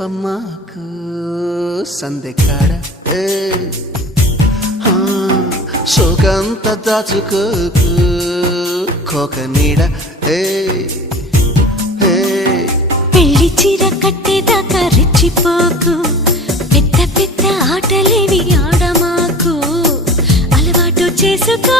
చెప్పమ్మాకు సందెకాడ సోకంత దాచుకోకు కోక నీడ పెళ్లి చీర కట్టేదాకా రెచ్చిపోకు పెద్ద పెద్ద ఆటలేవి ఆడమాకు అలవాటు చేసుకో